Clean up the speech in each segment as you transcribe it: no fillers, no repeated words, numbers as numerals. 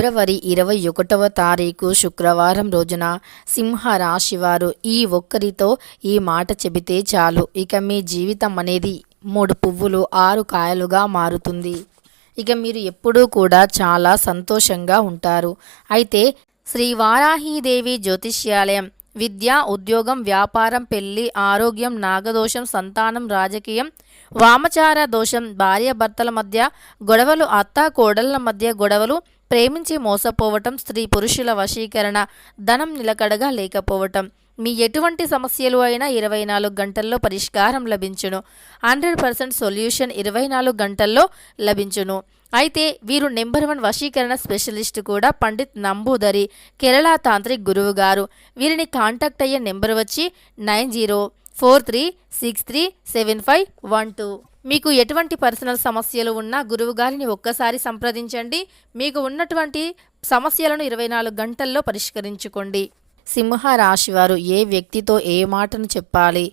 ఫిబ్రవరి 21వ తారీఖు శుక్రవారం రోజున సింహరాశివారు ఈ ఒక్కరితో ఈ మాట చెబితే చాలు, ఇక మీ జీవితం అనేది 3 పువ్వులు 6 కాయలుగా మారుతుంది. ఇక మీరు ఎప్పుడూ కూడా చాలా సంతోషంగా ఉంటారు. అయితే శ్రీ వారాహీదేవి జ్యోతిష్యాలయం విద్య, ఉద్యోగం, వ్యాపారం, పెళ్లి, ఆరోగ్యం, నాగదోషం, సంతానం, రాజకీయం, వామచార దోషం, భార్యాభర్తల మధ్య గొడవలు, అత్త కోడళ్ల మధ్య గొడవలు, ప్రేమించి మోసపోవటం, స్త్రీ పురుషుల వశీకరణ, ధనం నిలకడగా లేకపోవటం, మీ ఎటువంటి సమస్యలు అయినా 24 గంటల్లో పరిష్కారం లభించును. 100% సొల్యూషన్ 24 గంటల్లో లభించును. అయితే వీరు నెంబర్ 1 వశీకరణ స్పెషలిస్ట్ కూడా పండిత్ నంబూదరి, కేరళ తాంత్రిక్ గురువు గారు. వీరిని కాంటాక్ట్ అయ్యే నెంబర్ వచ్చి 9043637512. మీకు ఎటువంటి పర్సనల్ సమస్యలు ఉన్నా గురువు గారిని ఒక్కసారి సంప్రదించండి. మీకు ఉన్నటువంటి సమస్యలను 24 గంటల్లో పరిష్కరించుకోండి. సింహరాశివారు ఏ వ్యక్తితో ఏ మాటను చెప్పాలి,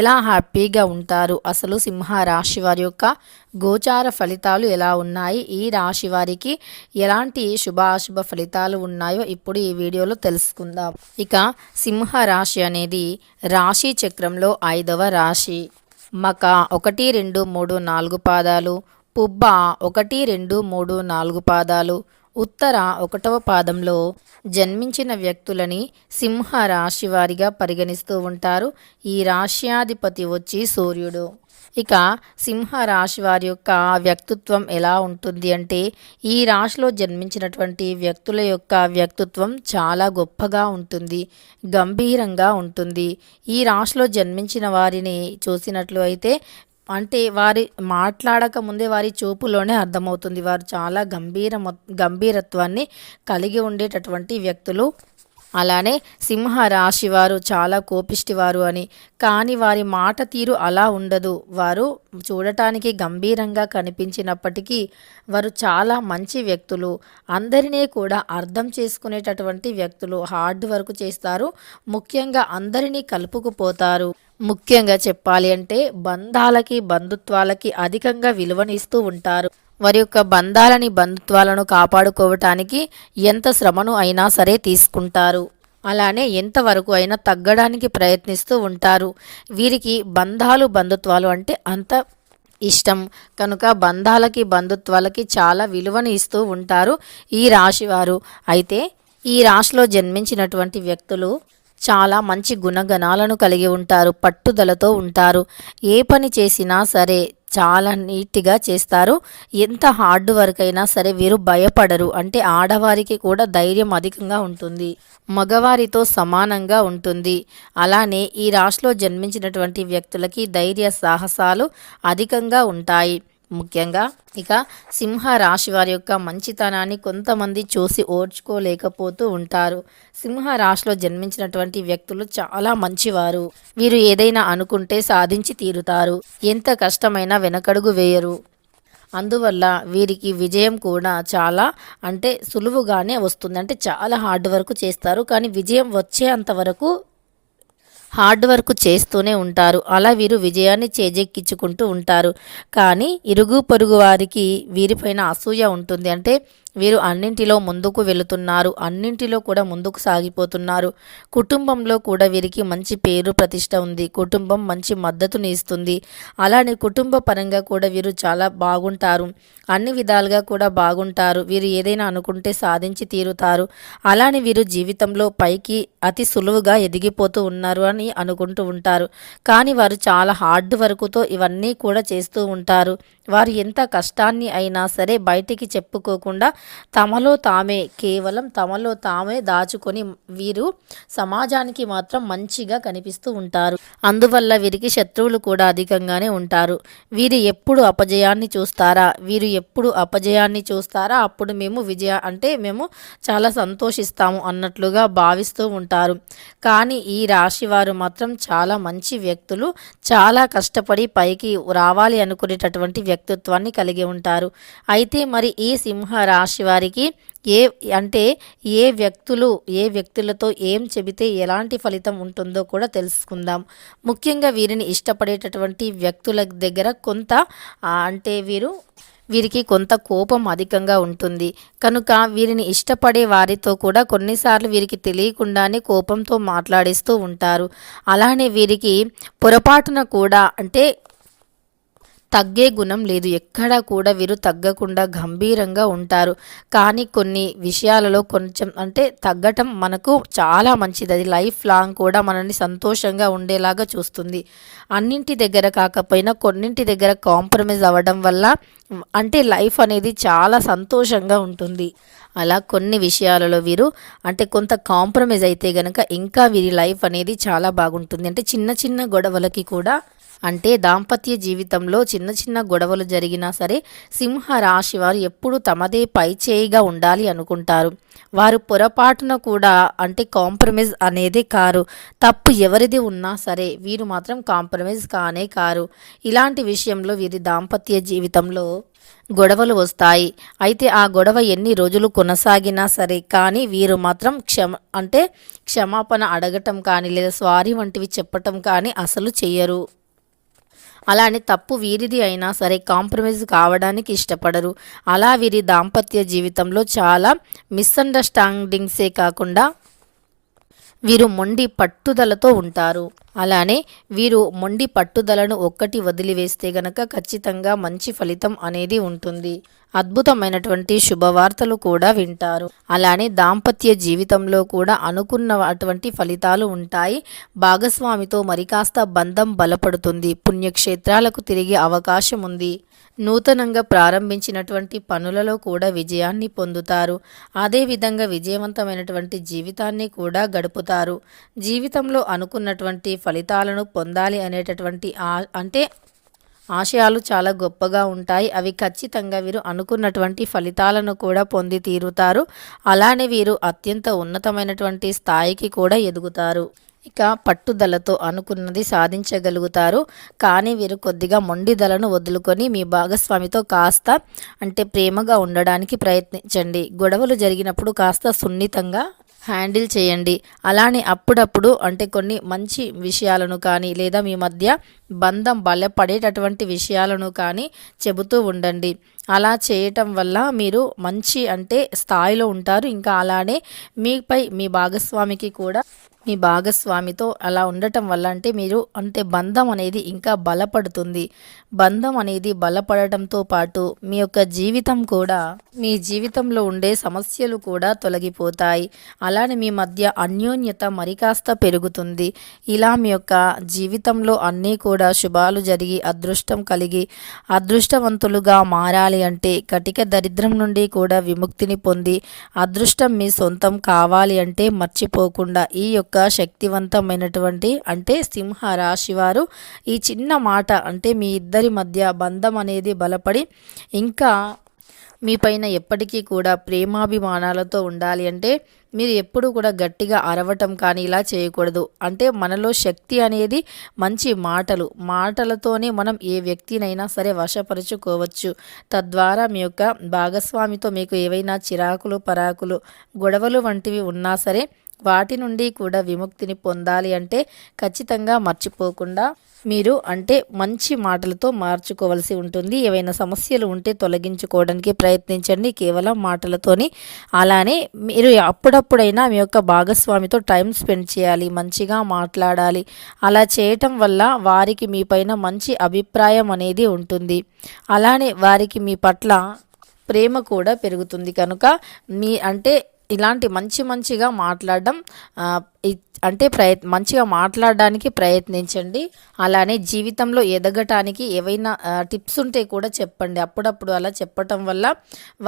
ఎలా హ్యాపీగా ఉంటారు, అసలు సింహరాశివారి యొక్క గోచార ఫలితాలు ఎలా ఉన్నాయి, ఈ రాశి వారికి ఎలాంటి శుభాశుభ ఫలితాలు ఉన్నాయో ఇప్పుడు ఈ వీడియోలో తెలుసుకుందాం. ఇక సింహరాశి అనేది రాశి చక్రంలో 5వ రాశి. మక 1, 2, 3, 4 పాదాలు, పుబ్బ 1, 2, 3, 4 పాదాలు, ఉత్తర 1వ పాదంలో జన్మించిన వ్యక్తులని సింహ రాశి వారిగా పరిగణిస్తూ ఉంటారు. ఈ రాశ్యాధిపతి వచ్చి సూర్యుడు. ఇక సింహ రాశి వారి యొక్క వ్యక్తిత్వం ఎలా ఉంటుంది అంటే, ఈ రాశిలో జన్మించినటువంటి వ్యక్తుల యొక్క వ్యక్తిత్వం చాలా గొప్పగా ఉంటుంది, గంభీరంగా ఉంటుంది. ఈ రాశిలో జన్మించిన వారిని చూసినట్లు అయితే అంటే వారి మాట్లాడక ముందే వారి చూపులోనే అర్థమవుతుంది, వారు చాలా గంభీరత్వాన్ని కలిగి ఉండేటటువంటి వ్యక్తులు. అలానే సింహ రాశి వారు చాలా కోపిష్టివారు అని, కానీ వారి మాట తీరు అలా ఉండదు. వారు చూడటానికి గంభీరంగా కనిపించినప్పటికీ వారు చాలా మంచి వ్యక్తులు, అందరినీ కూడా అర్థం చేసుకునేటటువంటి వ్యక్తులు, హార్డ్ వర్క్ చేస్తారు, ముఖ్యంగా అందరినీ కలుపుకుపోతారు. ముఖ్యంగా చెప్పాలి అంటే బంధాలకి బంధుత్వాలకి అధికంగా విలువనిస్తూ ఉంటారు. వారి యొక్క బంధాలని బంధుత్వాలను కాపాడుకోవటానికి ఎంత శ్రమను అయినా సరే తీసుకుంటారు. అలానే ఎంతవరకు అయినా తగ్గడానికి ప్రయత్నిస్తూ ఉంటారు. వీరికి బంధుత్వాలు అంటే అంత ఇష్టం కనుక బంధాలకి బంధుత్వాలకి చాలా విలువని ఇస్తూ ఉంటారు ఈ రాశివారు. అయితే ఈ రాశిలో జన్మించినటువంటి వ్యక్తులు చాలా మంచి గుణగణాలను కలిగి ఉంటారు, పట్టుదలతో ఉంటారు, ఏ పని చేసినా సరే చాలా నీట్గా చేస్తారు. ఎంత హార్డ్ వర్క్ అయినా సరే వీరు భయపడరు. అంటే ఆడవారికి కూడా ధైర్యం అధికంగా ఉంటుంది, మగవారితో సమానంగా ఉంటుంది. అలానే ఈ రాశిలో జన్మించినటువంటి వ్యక్తులకి ధైర్య సాహసాలు అధికంగా ఉంటాయి. ముఖ్యంగా ఇక సింహ రాశి వారి యొక్క మంచితనాన్ని కొంతమంది చూసి ఓర్చుకోలేకపోతూ ఉంటారు. సింహ రాశిలో జన్మించినటువంటి వ్యక్తులు చాలా మంచివారు. వీరు ఏదైనా అనుకుంటే సాధించి తీరుతారు, ఎంత కష్టమైనా వెనకడుగు వేయరు. అందువల్ల వీరికి విజయం కూడా చాలా అంటే సులువుగానే వస్తుంది. అంటే చాలా హార్డ్ వర్క్ చేస్తారు, కానీ విజయం వచ్చేంత వరకు హార్డ్ వర్క్ చేస్తూనే ఉంటారు. అలా వీరు విజయాన్ని చేజెక్కించుకుంటూ ఉంటారు. కానీ ఇరుగు పొరుగు వారికి వీరిపైన అసూయ ఉంటుంది. అంటే వీరు అన్నింటిలో ముందుకు వెళుతున్నారు, అన్నింటిలో కూడా ముందుకు సాగిపోతున్నారు. కుటుంబంలో కూడా వీరికి మంచి పేరు ప్రతిష్ట ఉంది, కుటుంబం మంచి మద్దతుని ఇస్తుంది. అలానే కుటుంబ పరంగా కూడా వీరు చాలా బాగుంటారు, అన్ని విధాలుగా కూడా బాగుంటారు. వీరు ఏదైనా అనుకుంటే సాధించి తీరుతారు. అలానే వీరు జీవితంలో పైకి అతి సులువుగా ఎదిగిపోతూ ఉన్నారు అని అనుకుంటూ ఉంటారు. కానీ వారు చాలా హార్డ్ వర్క్తో ఇవన్నీ కూడా చేస్తూ ఉంటారు. వారు ఎంత కష్టాన్ని అయినా సరే బయటికి చెప్పుకోకుండా కేవలం తమలో తామే దాచుకొని వీరు సమాజానికి మాత్రం మంచిగా కనిపిస్తూ ఉంటారు. అందువల్ల వీరికి శత్రువులు కూడా అధికంగానే ఉంటారు. వీరు ఎప్పుడు అపజయాన్ని చూస్తారా అప్పుడు మేము చాలా సంతోషిస్తాము అన్నట్లుగా భావిస్తూ ఉంటారు. కానీ ఈ రాశి వారు మాత్రం చాలా మంచి వ్యక్తులు, చాలా కష్టపడి పైకి రావాలి అనుకునేటటువంటి వ్యక్తిత్వాన్ని కలిగి ఉంటారు. అయితే మరి ఈ సింహ రాశి వారికి ఏ వ్యక్తులతో ఏం చెబితే ఎలాంటి ఫలితం ఉంటుందో కూడా తెలుసుకుందాం. ముఖ్యంగా వీరిని ఇష్టపడేటటువంటి వ్యక్తుల దగ్గర కొంత అంటే వీరు వీరికి కొంత కోపం అధికంగా ఉంటుంది కనుక వీరిని ఇష్టపడే వారితో కూడా కొన్నిసార్లు వీరికి తెలియకుండానే కోపంతో మాట్లాడిస్తూ ఉంటారు. అలానే వీరికి పొరపాటున కూడా అంటే తగ్గే గుణం లేదు. ఎక్కడా కూడా వీరు తగ్గకుండా గంభీరంగా ఉంటారు. కానీ కొన్ని విషయాలలో కొంచెం అంటే తగ్గటం మనకు చాలా మంచిది. అది లైఫ్ లాంగ్ కూడా మనల్ని సంతోషంగా ఉండేలాగా చూస్తుంది. అన్నింటి దగ్గర కాకపోయినా కొన్నింటి దగ్గర కాంప్రమైజ్ అవ్వడం వల్ల అంటే లైఫ్ అనేది చాలా సంతోషంగా ఉంటుంది. అలా కొన్ని విషయాలలో వీరు అంటే కొంత కాంప్రమైజ్ అయితే గనక ఇంకా వీరి లైఫ్ అనేది చాలా బాగుంటుంది. అంటే చిన్న చిన్న గొడవలకి కూడా అంటే దాంపత్య జీవితంలో చిన్న చిన్న గొడవలు జరిగినా సరే సింహ రాశి వారు ఎప్పుడు తమదే పై చేయిగా ఉండాలి అనుకుంటారు. వారు పొరపాటున కూడా అంటే కాంప్రమైజ్ అనేది కారు. తప్పు ఎవరిది ఉన్నా సరే వీరు మాత్రం కాంప్రమైజ్ కానే కారు. ఇలాంటి విషయంలో వీరి దాంపత్య జీవితంలో గొడవలు వస్తాయి. అయితే ఆ గొడవ ఎన్ని రోజులు కొనసాగినా సరే కానీ వీరు మాత్రం క్షమాపణ అడగటం కానీ లేదా సారీ వంటివి చెప్పటం కానీ అసలు చెయ్యరు. అలానే తప్పు వీరిది అయినా సరే కాంప్రమైజ్ కావడానికి ఇష్టపడరు. అలా వీరి దాంపత్య జీవితంలో చాలా మిస్అండర్స్టాండింగ్సే కాకుండా వీరు మొండి పట్టుదలతో ఉంటారు. అలానే వీరు మొండి పట్టుదలను ఒక్కటి వదిలివేస్తే గనక ఖచ్చితంగా మంచి ఫలితం అనేది ఉంటుంది. అద్భుతమైనటువంటి శుభవార్తలు కూడా వింటారు. అలానే దాంపత్య జీవితంలో కూడా అనుకున్న అటువంటి ఫలితాలు ఉంటాయి. భాగస్వామితో మరి కాస్త బంధం బలపడుతుంది. పుణ్యక్షేత్రాలకు తిరిగే అవకాశం ఉంది. నూతనంగా ప్రారంభించినటువంటి పనులలో కూడా విజయాన్ని పొందుతారు. అదేవిధంగా విజయవంతమైనటువంటి జీవితాన్ని కూడా గడుపుతారు. జీవితంలో అనుకున్నటువంటి ఫలితాలను పొందాలి అనేటటువంటి ఆశయాలు చాలా గొప్పగా ఉంటాయి. అవి ఖచ్చితంగా వీరు అనుకున్నటువంటి ఫలితాలను కూడా పొంది తీరుతారు. అలానే వీరు అత్యంత ఉన్నతమైనటువంటి స్థాయికి కూడా ఎదుగుతారు. ఇక పట్టుదలతో అనుకున్నది సాధించగలుగుతారు. కానీ వీరు కొద్దిగా మొండిదలను వదులుకొని మీ భాగస్వామితో కాస్త ప్రేమగా ఉండడానికి ప్రయత్నించండి. గొడవలు జరిగినప్పుడు కాస్త సున్నితంగా హ్యాండిల్ చేయండి. అలానే అప్పుడప్పుడు కొన్ని మంచి విషయాలను కానీ లేదా మీ మధ్య బంధం బలపడేటటువంటి విషయాలను కానీ చెబుతూ ఉండండి. అలా చేయటం వల్ల మీరు మంచి స్థాయిలో ఉంటారు. ఇంకా అలానే మీపై మీ భాగస్వామితో అలా ఉండటం వల్ల మీరు బంధం అనేది ఇంకా బలపడుతుంది. బంధం అనేది బలపడటంతో పాటు మీ యొక్క జీవితం కూడా మీ జీవితంలో ఉండే సమస్యలు కూడా తొలగిపోతాయి. అలానే మీ మధ్య అన్యోన్యత మరి కాస్త పెరుగుతుంది. ఇలా మీ యొక్క జీవితంలో అన్నీ కూడా శుభాలు జరిగి అదృష్టం కలిగి అదృష్టవంతులుగా మారాలి అంటే కటిక దరిద్రం నుండి కూడా విముక్తిని పొంది అదృష్టం మీ సొంతం కావాలి అంటే మర్చిపోకుండా ఈ యొక్క శక్తివంతమైనటువంటి సింహ రాశి వారు ఈ చిన్న మాట మీ ఇద్దరి మధ్య బంధం అనేది బలపడి ఇంకా మీ పైన ఎప్పటికీ కూడా ప్రేమాభిమానాలతో ఉండాలి అంటే మీరు ఎప్పుడు కూడా గట్టిగా అరవటం కానీ ఇలా చేయకూడదు. మనలో శక్తి అనేది మంచి మాటలతోనే మనం ఏ వ్యక్తినైనా సరే వశపరుచుకోవచ్చు. తద్వారా మీ యొక్క భాగస్వామితో మీకు ఏవైనా చిరాకులు పరాకులు గొడవలు వంటివి ఉన్నా సరే వాటి నుండి కూడా విముక్తిని పొందాలి అంటే ఖచ్చితంగా మర్చిపోకుండా మీరు మంచి మాటలతో మార్చుకోవాల్సి ఉంటుంది. ఏవైనా సమస్యలు ఉంటే తొలగించుకోవడానికి ప్రయత్నించండి కేవలం మాటలతోని. అలానే మీరు అప్పుడప్పుడైనా మీ యొక్క భాగస్వామితో టైం స్పెండ్ చేయాలి, మంచిగా మాట్లాడాలి. అలా చేయటం వల్ల వారికి మీ పైన మంచి అభిప్రాయం అనేది ఉంటుంది. అలానే వారికి మీ పట్ల ప్రేమ కూడా పెరుగుతుంది. కనుక మీ ఇలాంటి మంచిగా మాట్లాడడం మంచిగా మాట్లాడడానికి ప్రయత్నించండి. అలానే జీవితంలో ఎదగటానికి ఏవైనా టిప్స్ ఉంటే కూడా చెప్పండి. అప్పుడప్పుడు అలా చెప్పటం వల్ల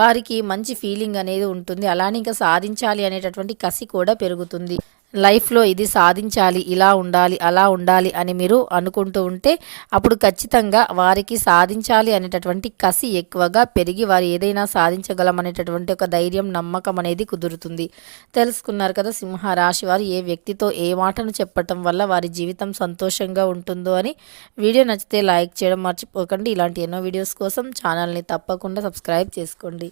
వారికి మంచి ఫీలింగ్ అనేది ఉంటుంది. అలానే ఇంకా సాధించాలి అనేటటువంటి కసి కూడా పెరుగుతుంది. లైఫ్లో ఇది సాధించాలి, ఇలా ఉండాలి, అలా ఉండాలి అని మీరు అనుకుంటూ ఉంటే అప్పుడు ఖచ్చితంగా వారికి సాధించాలి అనేటటువంటి కసి ఎక్కువగా పెరిగి వారు ఏదైనా సాధించగలం అనేటటువంటి ఒక ధైర్యం నమ్మకం అనేది కుదురుతుంది. తెలుసుకున్నారు కదా సింహ రాశి వారు ఏ వ్యక్తితో ఏ మాటను చెప్పటం వల్ల వారి జీవితం సంతోషంగా ఉంటుందో అని. వీడియో నచ్చితే లైక్ చేయడం మర్చిపోకండి. ఇలాంటి ఎన్నో వీడియోస్ కోసం ఛానల్ని తప్పకుండా సబ్స్క్రైబ్ చేసుకోండి.